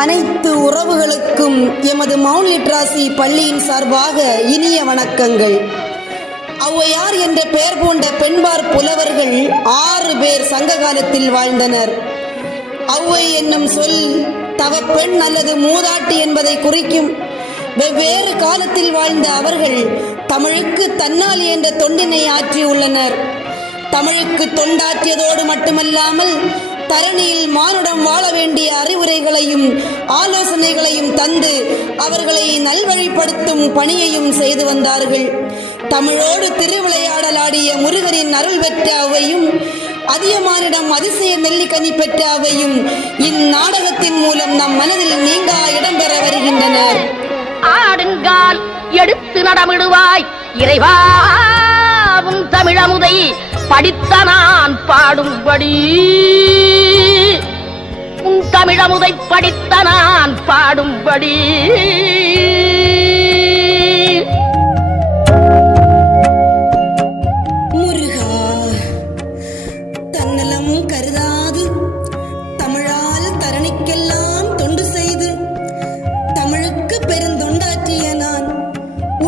அனைத்து உறவுகளுக்கும் எமது மவுண்ட் லிட்ராசி பள்ளியின் சார்பாக இனிய வணக்கங்கள். ஔவையார் என்ற பெயர் கொண்ட பெண்பார் புலவர்கள் 6 பேர் சங்க காலத்தில் வாழ்ந்தனர். ஔவை என்னும் சொல் தவப்பெண் அல்லது மூதாட்டி என்பதை குறிக்கும். வெவ்வேறு காலத்தில் வாழ்ந்த அவர்கள் தமிழுக்கு தன்னால் என்ற தொண்டினை ஆற்றியுள்ளனர். தமிழுக்கு தொண்டாற்றியதோடு மட்டுமல்லாமல் தரணியில் மானுடம் வாழ வேண்டிய அறிவுரைகளையும் ஆலோசனைகளையும் தந்து அவர்களை நல்வழிப்படுத்தும் பணியையும் செய்து வந்தார்கள். தமிழோடு திருவிளையாடலாடிய முருகனின் அருள் பெற்ற அவையும் அதியமானிடம் அதிசய நெல்லிக்கனி பெற்ற அவையும் இந்நாடகத்தின் மூலம் நம் மனதில் நீங்கா இடம்பெற வருகின்றனர். ஆடுங்கால் எடுத்து நடமிடுவாய் இறைவாவும் தமிழமுதை படித்த நான் பாடும்படி, உன் தமிழமுதை படித்த நான் பாடும்படி. முருகா, தன்னலம் கருதாது தமிழால் தரணிக்கெல்லாம் தொண்டு செய்து தமிழுக்கு பெருந்தொண்டாற்றிய நான்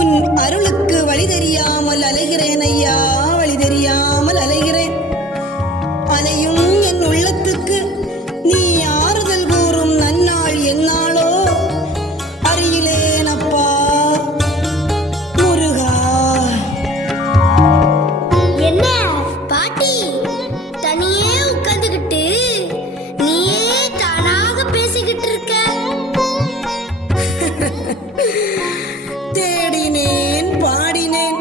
உன் அருளுக்கு வழி தெரியாமல் அலைகிறேன் ஐயா, வழி தெரியாமல் அலைகிறேன். அலையும் என் உள்ளத்துக்கு நீ ஆறுதல் கூறும் நன்னாள் என்னாளோ அறியிலேனப்பா முருகா. என்ன பாட்டி தனியே உட்கார்ந்துகிட்டு நீயே தானாக பேசிக்கிட்டு இருக்க? தேடினேன், பாடினேன்,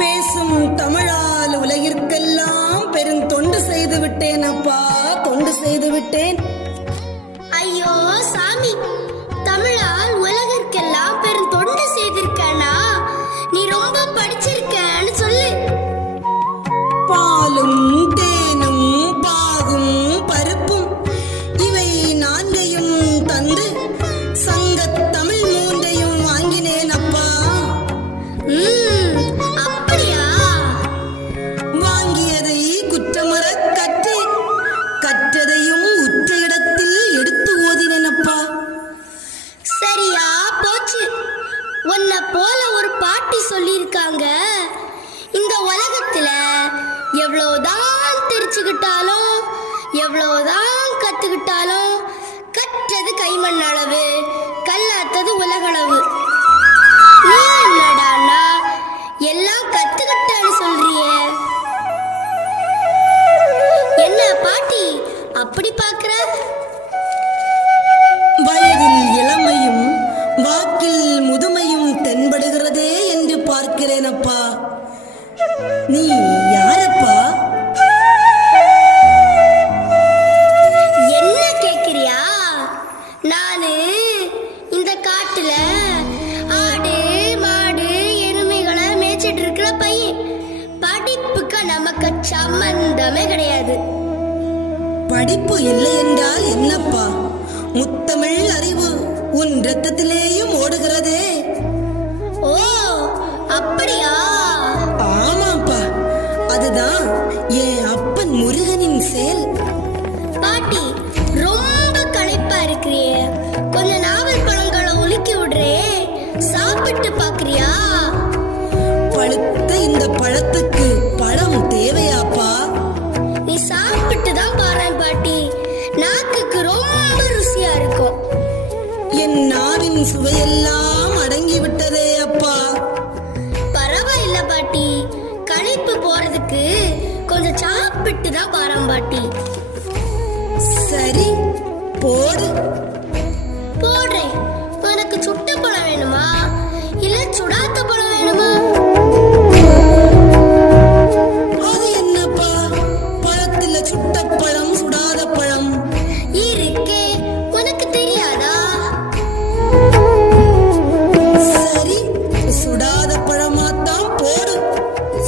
பேசும் தமிழால் உலகிற்கெல்லாம் பெருந்தொண்டு செய்து விட்டேன் அப்பா, தொண்டு செய்து விட்டேன். ஐயோ சாமி, தமிழால் உலகிற்கெல்லாம் பெரும் தொண்டு செய்திருக்கனா? நீ ரொம்ப படிச்சிருக்கன்னு சொல்லு. பாலும் தேனும் பாகும் பருப்பும் இவை 4ஐயும் தந்து சங்கத் தமிழ் 3ஐயும் வாங்கினேன் அப்பா. அப்படியா? வாங்கியதை குற்றமறக் கற்றேன், கற்றதையும் உற்ற இடத்தில் எடுத்து ஓதினேன் அப்பா. சரியா போச்சு. உன்னை போல ஒரு பாட்டி சொல்லியிருக்காங்க, இந்த உலகத்துல எவ்வளவுதான் தெரிச்சுக்கிட்டாலும் எவ்வளவுதான் கத்துக்கிட்டாலும் கற்றது கைமண் அளவு, கல்லாத்தது உலகளவு. நீ என்னடான்னா எல்லாம் கத்துக்கிட்டான்னு சொல்றியே, என்ன பாட்டி அப்படி பாக்குற? வயதில் இளமையும் வாக்கில் முதுமையும் தென்படுகிறதே என்று பார்க்கிறேன் அப்பா. நீ யாரப்பா? என்ன கேக்குறியா? நானு இந்த காட்டுல ஆடு மாடு எருமைகளை மேய்ச்சிட்டு இருக்கிற பையன். படிப்புக்கு நமக்கு சம்பந்தமே கிடையாது. படிப்பு இல்லை என்றால் என்னப்பா? முத்தமிழ் அறிவு உன் இரத்தத்திலேயும் ஓடுகிறதே. ஓ அப்படியா? ஆமாப்பா, அதுதான் என் அப்பன் முருகனின் செயல். பாட்டி ரொம்ப களைப்பா இருக்கிறியே, கொஞ்சம் நாவல் பழங்களை உலுக்கி விடுறே, சாப்பிட்டு பாக்குறியா? பழுத்த இந்த பழத்துக்கு பழம் தேவையாப்பா? நீ சாப்பிட்டு தான் பாறேன் பாட்டி, நாக்குக்கு ரொம்ப ருசியா இருக்கும். என் நாவின் சுவையெல்லாம் அடங்கி விட்டதே அப்பா. பரவாயில்ல பாட்டி, களைப்பு போறதுக்கு கொஞ்சம் சாப்பிட்டு தான் பாறேன் பாட்டி. சரி, போடு. போடுறேன். உனக்கு சுட்ட பழம் வேணுமா இல்ல சுடாத்த பழம் வேணுமா? அது என்னப்பா, பழத்துல சுட்ட பழம் சுடாத பழம் இருக்கே, உனக்கு தெரியாதா? சரி, சுடாத பழமாத்தான் போடு.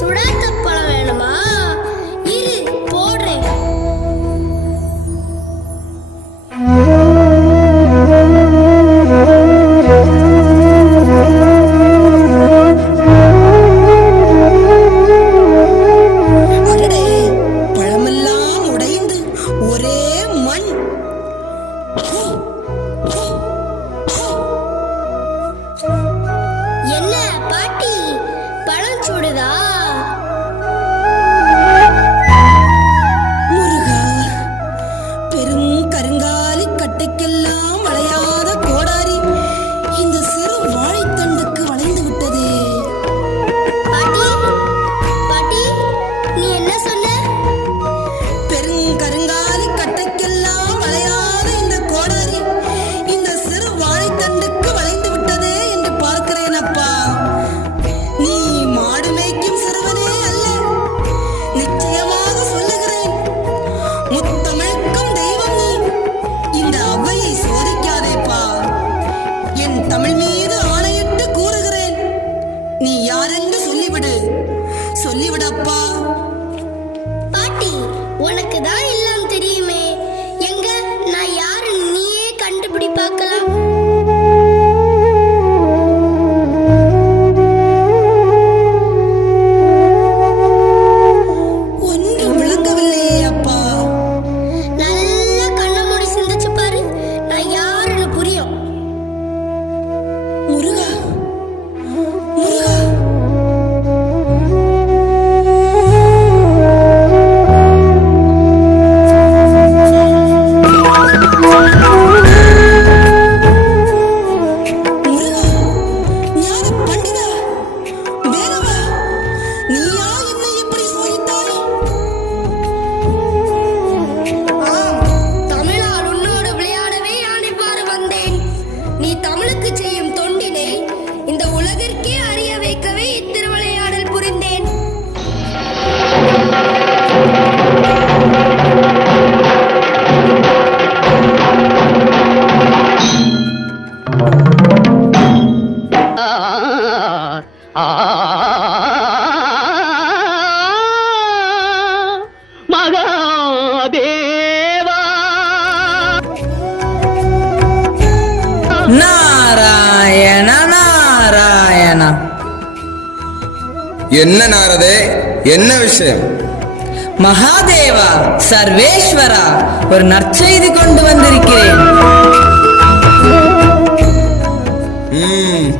சுடாத்த பழம் வேணுமா? இரு போடுறேன். என்னை சோதிக்காதேப்பா. என் தமிழ் மீது ஆணையிட்டு கூறுகிறேன். நீ யாரென்று சொல்லிவிடு, சொல்லிவிடப்பா. பாட்டி, உனக்கு தான் எல்லாம் தெரியுமே. எங்க நான் யாருன்னு நீயே கண்டுபிடி பார்க்கலாம். ஒன்றும் விளங்கவில்லையே அப்பா. நல்லா கண்ணை மூடி சிந்திச்சு பாரு, நான் யாருன்னு புரியும். முருகா, முருகா. மகாதேவா நாராயண நாராயண. என்ன நாரதே, என்ன விஷயம்? மகாதேவா, சர்வேஸ்வரா, ஒரு நற்செய்தி கொண்டு வந்திருக்கிறேன்.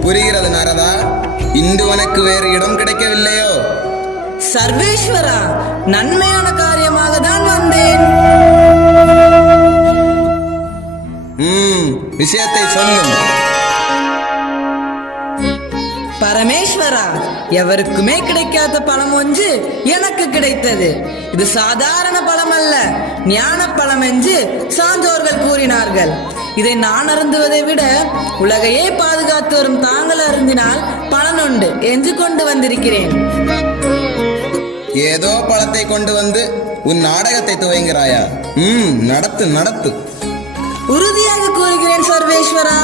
புரிகிறது நாரதா. இன்று உனக்கு வேறு இடம் கிடைக்கவில்லையோ? சர்வேஸ்வரா, நன்மையான காரியமாக தான் வந்தேன். விஷயத்தை சொல்லும். பரமேஸ்வரா, எவருக்குமே கிடைக்காத பழம் ஒன்று எனக்கு கிடைத்தது. இது சாதாரண பழம் அல்ல, ஞான பழம் என்று சான்றோர்கள் கூறினார்கள். இதை நான் அருந்துவதை விட உலகையே பாதுகாத்து வரும் தாங்கள் அருந்தினால் பலனுண்டு என்று கொண்டு வந்திருக்கிறேன். ஏதோ பழத்தை கொண்டு வந்து உன் நாடகத்தை துவங்கிறாயா? நடத்து நடத்து. உறுதியாக கூறுகிறேன் சர்வேஸ்வரா,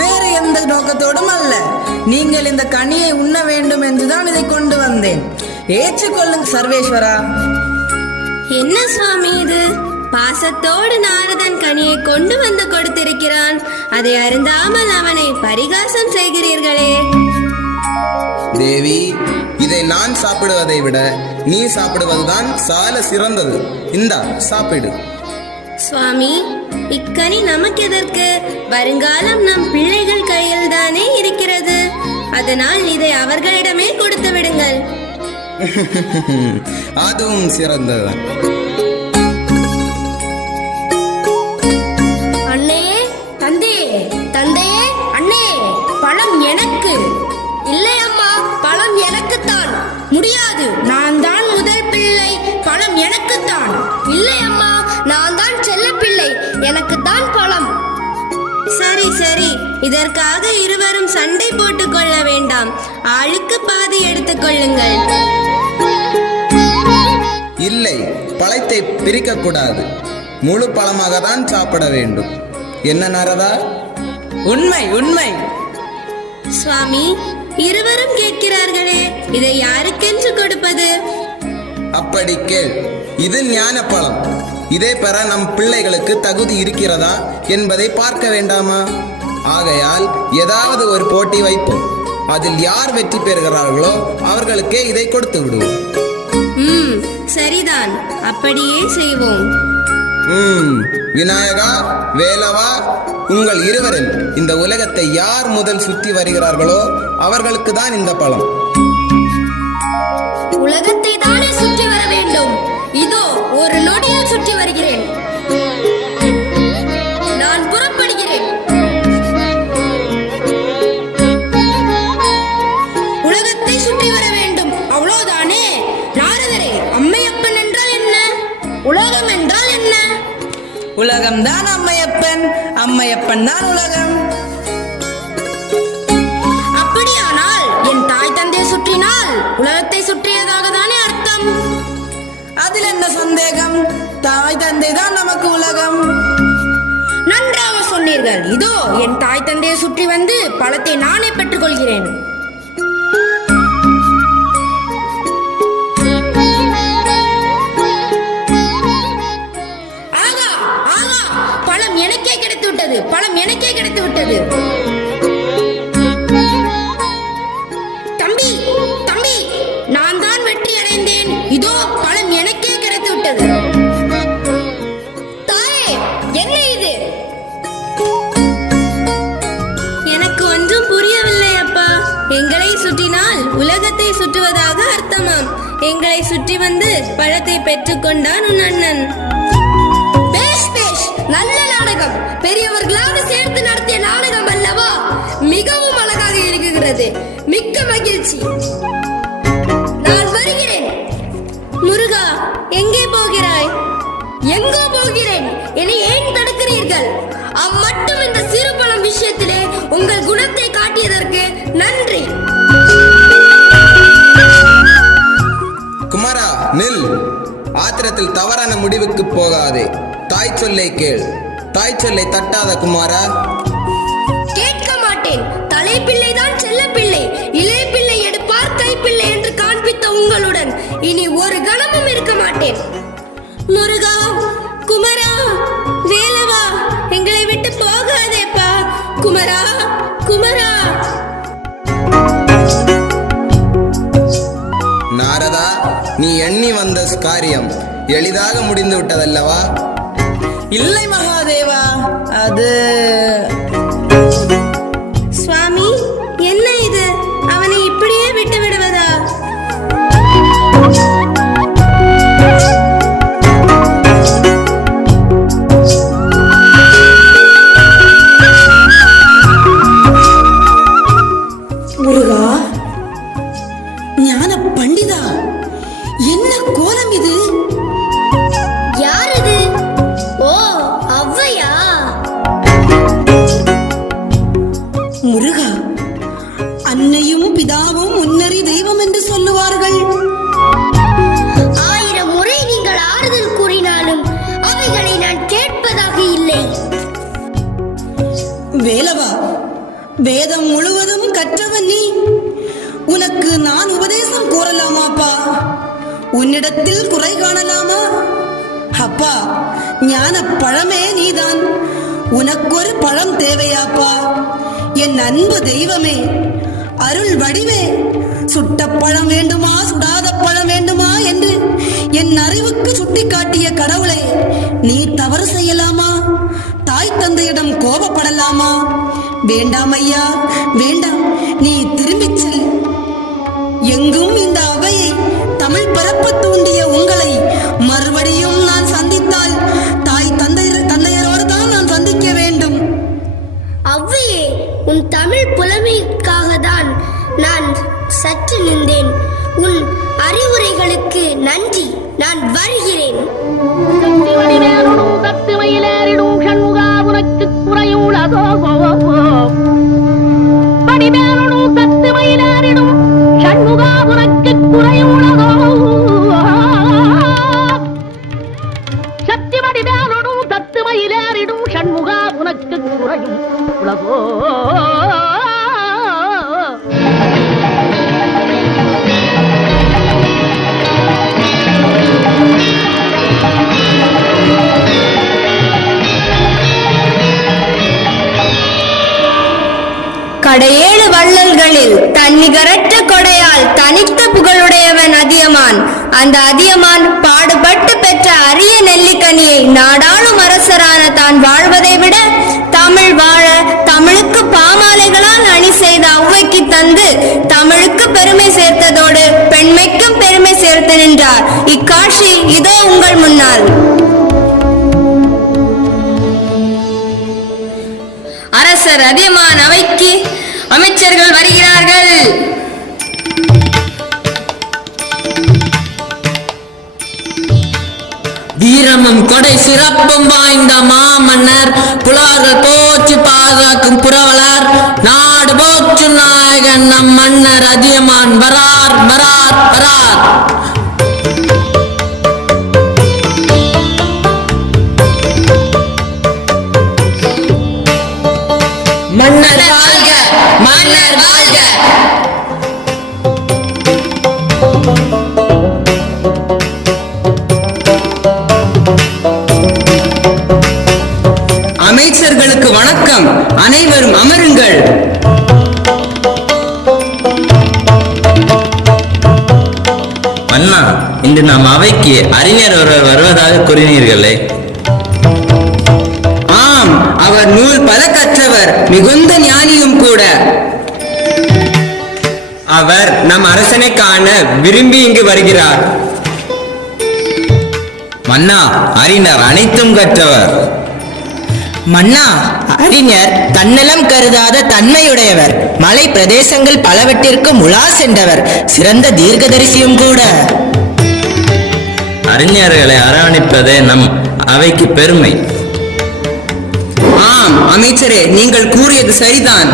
வேற எந்த நோக்கத்தோடும் அல்ல. நீங்கள் இந்த கனியை உண்ண வேண்டும் என்றுதான் இதை கொண்டு வந்தேன். ஏற்றுக்கொள்ளுங்க சர்வேஸ்வரா. என்ன சுவாமி இது? பாசத்தோடு நாரதன் கனியை கொண்டு வந்து கொடுத்திருக்கிறான். அதை அருந்தாமல் அவனை பரிகாசம் செய்கிறீர்களே. தேவி, இதை நான் சாப்பிடுவதை விட நீ சாப்பிடுவதுதான் சால சிறந்தது. இந்தா சாப்பிடு. சுவாமி, இக்கனி நமக்கு எதற்கு? வருங்காலம் நம் பிள்ளைகள் கையில் தானே இருக்கிறது. அதனால் இதை அவர்களிடமே கொடுத்து விடுங்கள். அதுவும் சிறந்தது. அண்ணே, தந்தையே, தந்தையே, அண்ணே, பழம் எனக்கு. இல்லை அம்மா, பழம் எனக்குத்தான். முடியாது, நான் தான் முதல் பிள்ளை. பழம் எனக்குத்தான். இல்லை அம்மா, நான் தான் செல்ல பிள்ளை. எனக்குத்தான் பழம். சரி சரி, இதற்காக இருவரும் சண்டை போட்டுக் கொள்ள வேண்டாம். ஆளுக்கு பாதி எடுத்துக் கொள்ளுங்கள். இல்லை, பழத்தை பிரிக்க கூடாது. முழு பழமாக தான் சாப்பிட வேண்டும். என்ன நாரதா? உண்மை உண்மை. சுவாமி, இருவரும் கேட்கிறார்களே, இதை யாருக்கென்று கொடுப்பது? அப்படி கேள். இது ஞான பழம். இதை பெற நம் பிள்ளைகளுக்கு தகுதி இருக்கிறதா என்பதை பார்க்க வேண்டாமா? ஆகையால் ஏதாவது ஒரு போட்டி வைப்போம். அதில் யார் வெற்றி பெறுகிறார்களோ அவர்களுக்கே இதை கொடுத்து விடுவோம். சரிதான், அப்படியே செய்வோம். விநாயகா, வேலவா, உங்கள் இருவரில் இந்த உலகத்தை யார் முதல் சுற்றி வருகிறார்களோ அவர்களுக்கு தான் இந்த பழம். உலகத்தை தானே சுற்றி வர வேண்டும். இதோ ஒரு நொடியில் சுற்றி வருகிறேன். நான் புறப்படுகிறேன். உலகத்தை சுற்றி வர வேண்டும், அவ்வளவுதானே? நாரதரே, அம்மையப்பன் என்றால் என்ன? உலகம் என்றால் என்ன? உலகம் தான் அம்மையப்பன், அம்மையப்பன் தான் உலகம். அப்படியானால் என் தாய் தந்தை சுற்றினால் உலகத்தை சுற்றியதாக தானே அர்த்தம். அதில் என்ன சந்தேகம்? தாய் தந்தை தான் நமக்கு உலகம். நன்றாக சொன்னீர். தடுக்கிறீர்கள்? இதோ என் தாய் தந்தையை சுற்றி வந்து பழத்தை நானே பெற்றுக்கொள்கிறேன். ஆகா ஆகா, பழம் எனக்கே கிடைத்து விட்டது, பழம் எனக்கே கிடைத்து விட்டது. தம்பி தம்பி, நான் தான் வெற்றி அடைந்தேன். இதோ பழம் எனக்கே கிடைத்து விட்டது. தாயே, என்ன இது? எனக்கு ஒன்றும் புரியவில்லை அப்பா. எங்களை சுற்றினால் உலகத்தை சுற்றுவதாக அர்த்தமாம். எங்களை சுற்றி வந்து பழத்தை பெற்றுக்கொண்டான் உன் அண்ணன். பேஷ் பேஷ், நல்ல நாடகம். பெரியவர்களாக சேர்த்து நடத்திய நாடகம் அல்லவா? மிகவும் அழகாக இருக்கிறது. மிக்க மகிழ்ச்சி. நான் வருகிறேன். முருகா, எங்கே போகிறாய்? எங்கோ போகிறேன். என்னை ஏன் தடுக்கிறீர்கள்? அம்மட்டும் இந்த சிறு பழம் விஷயத்திலே உங்கள் குணத்தை காட்டியதற்கு நன்றி. குமாரா, நில். ஆத்திரத்தில் தவறான முடிவுக்கு போகாதே. தாய் சொல்லை கேள். தாய் சொல்லை தட்டாத குமாரா. கேட்க மாட்டேன். தலைப்பிள்ளை தான் செல்ல பிள்ளை. இளைய பிள்ளை எடுப்பார் கைப்பிள்ளை என்று காண்பித்த உங்களுடன் இனி ஒரு கணமும் இருக்க மாட்டேன். முருகா, குமரா, வேலவா, எங்களை விட்டு போகாதேப்பா. குமரா, குமரா. நாரதா, நீ எண்ணி வந்த காரியம் எளிதாக முடிந்து விட்டதல்லவா? இல்லை மகாதேவா, அது சுவாமி, என்ன இது? அவனை இப்படியே விட்டு விடுவதா? முருகா, ஞான பண்டிதா, என்ன கோலம் இது? யார் இது? ஓ, ஔவையா? முருகா, அன்னையும் பிதாவும் முன்னறி தெய்வம் என்று சொல்லுவார்கள். 1000 முறை நீங்கள் ஆறுதல் கூறினாலும் அவைகளை நான் கேட்பதாக இல்லை. வேலவா, வேதம் முழுவதும் கற்றவன் நீ. உனக்கு நான் உபதேசம் கூறலாமாப்பா? உன்னிடத்தில் குறை காணலாமா? அப்பா, ஞான பழமே நீதான். உனக்கொரு பழம் தேவையாப்பா? என் அன்பு தெய்வமே, அருள் வடிவே, சுட்ட பழம் வேண்டுமா சுடாத பழம் வேண்டுமா என்று என் அறிவுக்கு சுட்டி காட்டிய கடவுளே, நீ தவறு செய்யலாமா? தாய் தந்தையிடம் கோபப்படலாமா? வேண்டாம் ஐயா, வேண்டாம். நீ திரும்பிச் செல். எங்கும் இந்த அவையை தமிழ் பரப்ப தூண்டிய உங்களை மறுபடியும் நான் சந்தித்தால் தாய் தந்தையரோடு தான் நான் சந்திக்க வேண்டும். அவ்வையே, உன் தமிழ் புலமைக்காக தான் நான் சற்று நின்றேன். உன் அறிவுரைகளுக்கு நன்றி. நான் வருகிறேன். தத்து மயிலேறிடும் சண்முகா உனக்கு குறையுள்ளதோ? படிமேலும் தத்து மயிலேறிடும் சண்முகா உனக்கு குறையுள்ளதோ? சக்தி மடிமேலும் தத்து மயிலேறிடும் சண்முகா உனக்கு குறையும் உலகோ? கடையேழு வள்ளல்களில் தன்னிகரற்ற கொடையால் தனித்த புகழுடையவன் அதியமான். அந்த அதியமான் பாடுபட்டு பெற்ற அரிய நெல்லிக்கனியை நாடாளும் அரசரான தான் வாழ்வதை விட தமிழ் வாழ தமிழுக்கு பாமாலைகளால் அணி செய்த ஔவைக்கு தந்து தமிழுக்கு பெருமை சேர்த்ததோடு பெண்மைக்கும் பெருமை சேர்த்து நின்றார். இக்காட்சி இதோ உங்கள் முன்னால். அரசர் அதியமான் அவைக்கு அமைச்சர்கள் வருகிறார்கள். வீரமும் கொடை சிறப்பும் வாய்ந்த மாமன்னர், புலவர்கள் போற்றி பாதுகாக்கும் புரவலர், நாடு போற்றும் நாயகன் நம் மன்னர் அதியமான் வரார் வரார் வரார். மன்னர் வாழ்க! மன்னர் வாழ்க! அமைச்சர்களுக்கு வணக்கம். அனைவரும் அமருங்கள். அண்ணா, இன்று நாம் அவைக்கு அறிஞர் ஒருவர் வருவதாக கூறினீர்களே. ஆம், அவர் நூல் பல கற்றவர், மிகுந்த ஞானியும் கூட. அவர் நம் அரசனை காண விரும்பி இங்கு வருகிறார். மன்னா, அறிஞர் அனைத்தும் கற்றவர். மன்னா, அறிஞர் தன்னலம் கருதாத தன்மையுடையவர், மலை பிரதேசங்கள் பலவற்றிற்கு முலா சென்றவர், சிறந்த தீர்க்கதரிசியும் கூட. அறிஞர்களை அரவணைப்பதே நம் அவைக்கு பெருமை. ஆம் அமைச்சரே, நீங்கள் கூறியது சரிதான்.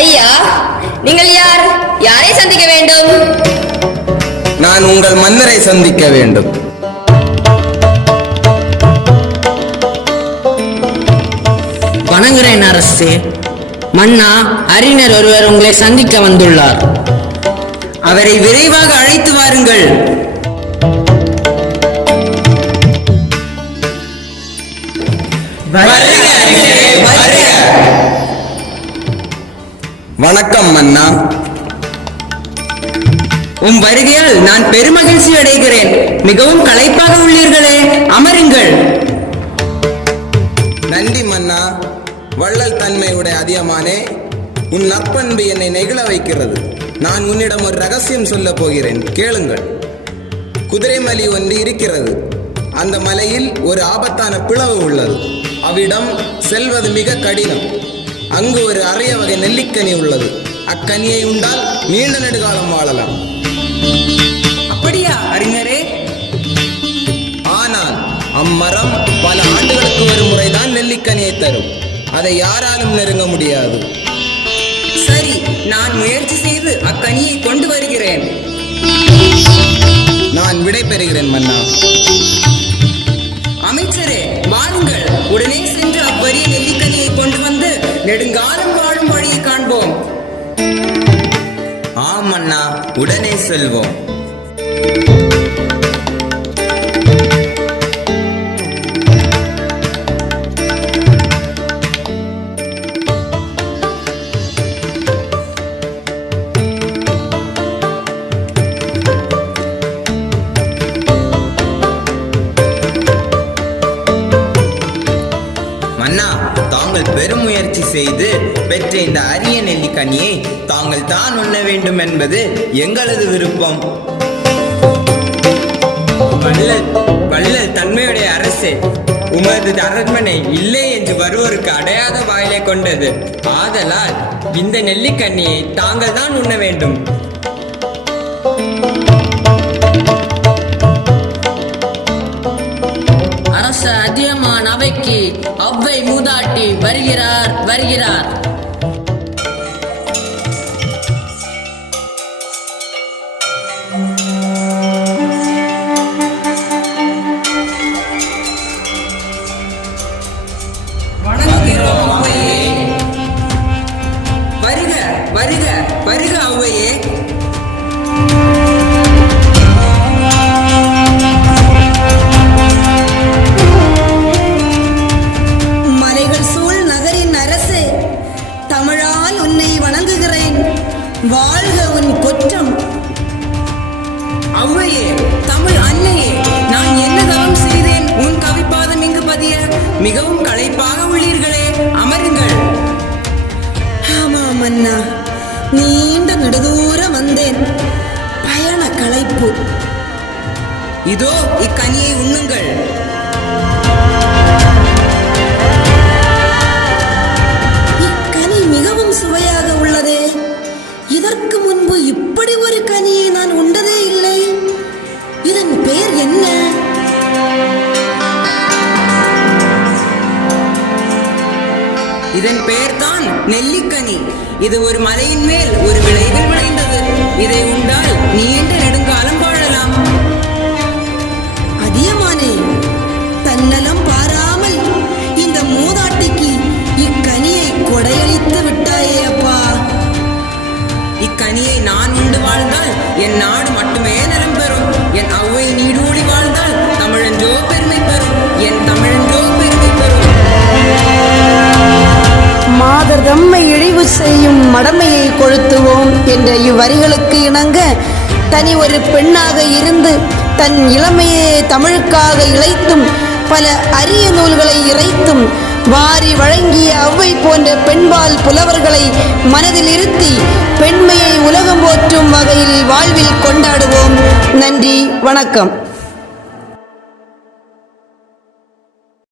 ஐயா, நீங்கள் யார்? யாரை சந்திக்க வேண்டும்? நான் உங்கள் மன்னரை சந்திக்க வேண்டும். வணங்குகிறேன் அரசே. மன்னா, அறிஞர் ஒருவர் உங்களை சந்திக்க வந்துள்ளார். அவரை விரைவாக அழைத்து வாருங்கள். வணக்கம் மன்னா. உம் வருகையால் நான் பெருமகிழ்ச்சி அடைகிறேன். மிகவும் களைப்பாக உள்ளீர்களே, அமருங்கள். நன்றி மன்னா. வள்ளல் தன்மையுடைய அதியமானே, உன் நற்பண்பு என்னை நெகிழ வைக்கிறது. நான் உன்னிடம் ஒரு ரகசியம் சொல்ல போகிறேன், கேளுங்கள். குதிரை மலை ஒன்று இருக்கிறது. அந்த மலையில் ஒரு ஆபத்தான பிளவு உள்ளது. அவ்விடம் செல்வது மிக கடினம். அங்கு ஒரு அரிய வகை நெல்லிக்கனி உள்ளது. அக்கனியை உண்டால் நீண்ட நெடுகாலம் வாழலாம். அப்படியா அறிஞரே? ஆனால் அம்மரம் பல ஆண்டுகளுக்கு ஒரு முறைதான் நெல்லிக்கனியை தரும். அதை யாராலும் நெருங்க முடியாது. சரி, நான் முயற்சி செய்து அக்கனியை கொண்டு வருகிறேன். நான் விடை பெறுகிறேன் மன்னா. அமைச்சரே, வாருங்கள். உடனே சென்று அவ்வரிய நெல்லிக்கனியை கொண்டு வந்து நெடுங்காலம் வாழும் வழியை காண்போம். ஆம் அண்ணா, உடனே செல்வோம். மன்னா, தாங்கள் பெருமுயற்சி செய்து பெற்ற இந்த அரிய நெல்லிக்கனியை தாங்கள் தான் உண்ண வேண்டும் என்பது எங்களது விருப்பம். வள்ளல் தன்மையுடைய அரசே, உமது அரண்மனை இல்லை என்று வருவோருக்கு அடையாத வாயிலை கொண்டது. ஆதலால் இந்த நெல்லிக்கனியை தாங்கள் தான் உண்ண வேண்டும். அரச அதியமான் அவைக்கு அவ்வை மூதாட்டி வருகிறார். வணங்குகிறோம் அவ்வையே. வருக வருக வருக அவ்வையே. மலைகள் சூழ் நகரின் அரசே, தமிழால் உன்னை வணங்குகிறேன். வாழ்க உன் கொற்றம். அவ்வையே, தமிழ் அன்னையே, நான் என்னதான் செய்தேன் உன் கவிப்பாதம் இங்கு பதிய? மிகவும் களைப்பாக உள்ளீர்களே, அமருங்கள். ஆமாம் அண்ணா, நீண்ட நெடுதூரம் வந்தேன். பயண களைப்பு. இதோ இக்கனியை உண்ணுங்கள். இக்கனி மிகவும் சுவையாக உள்ளதே. இதற்கு முன்பு இப்படி ஒரு கனியை நான் உண்டதே இல்லை. இதன் பெயர் என்ன? இதன் பெயர் தான் நெல்லிக்கனி. இது ஒரு மலையின் மேல் ஒரு விளைவில் விளைந்தது. இதை உண்டால் நீண்ட நெடுங்காலம் வாழலாம். அதியமானே, தன்னலம் பாராமல் இந்த மூதாட்டிக்கு இக்கனியை கொடையளித்து விட்டாயே அப்பா. இக்கனியை நான் உண்டு வாழ்ந்தால் என் நாடு மட்டுமே நலம் பெறும். என் அவ்வை நீடூழி வாழ்ந்தால் தமிழன்றோ பெருமை பெறும். என் தமிழன்றோ பெருமை பெறும். மாதர் தம்மை இழிவு செய்யும் மடமையை கொளுத்துவோம் என்ற இவ்வரிகளுக்கு இணங்க தனி ஒரு பெண்ணாக இருந்து தன் இளமையே தமிழுக்காக இழைத்தும் பல அரிய நூல்களை இறைத்தும் வாரி வழங்கிய அவ்வை போன்ற பெண்பால் புலவர்களை மனதில் இருத்தி பெண்மையை உலகம் போற்றும் வகையில் வாழ்வில் கொண்டாடுவோம். நன்றி, வணக்கம்.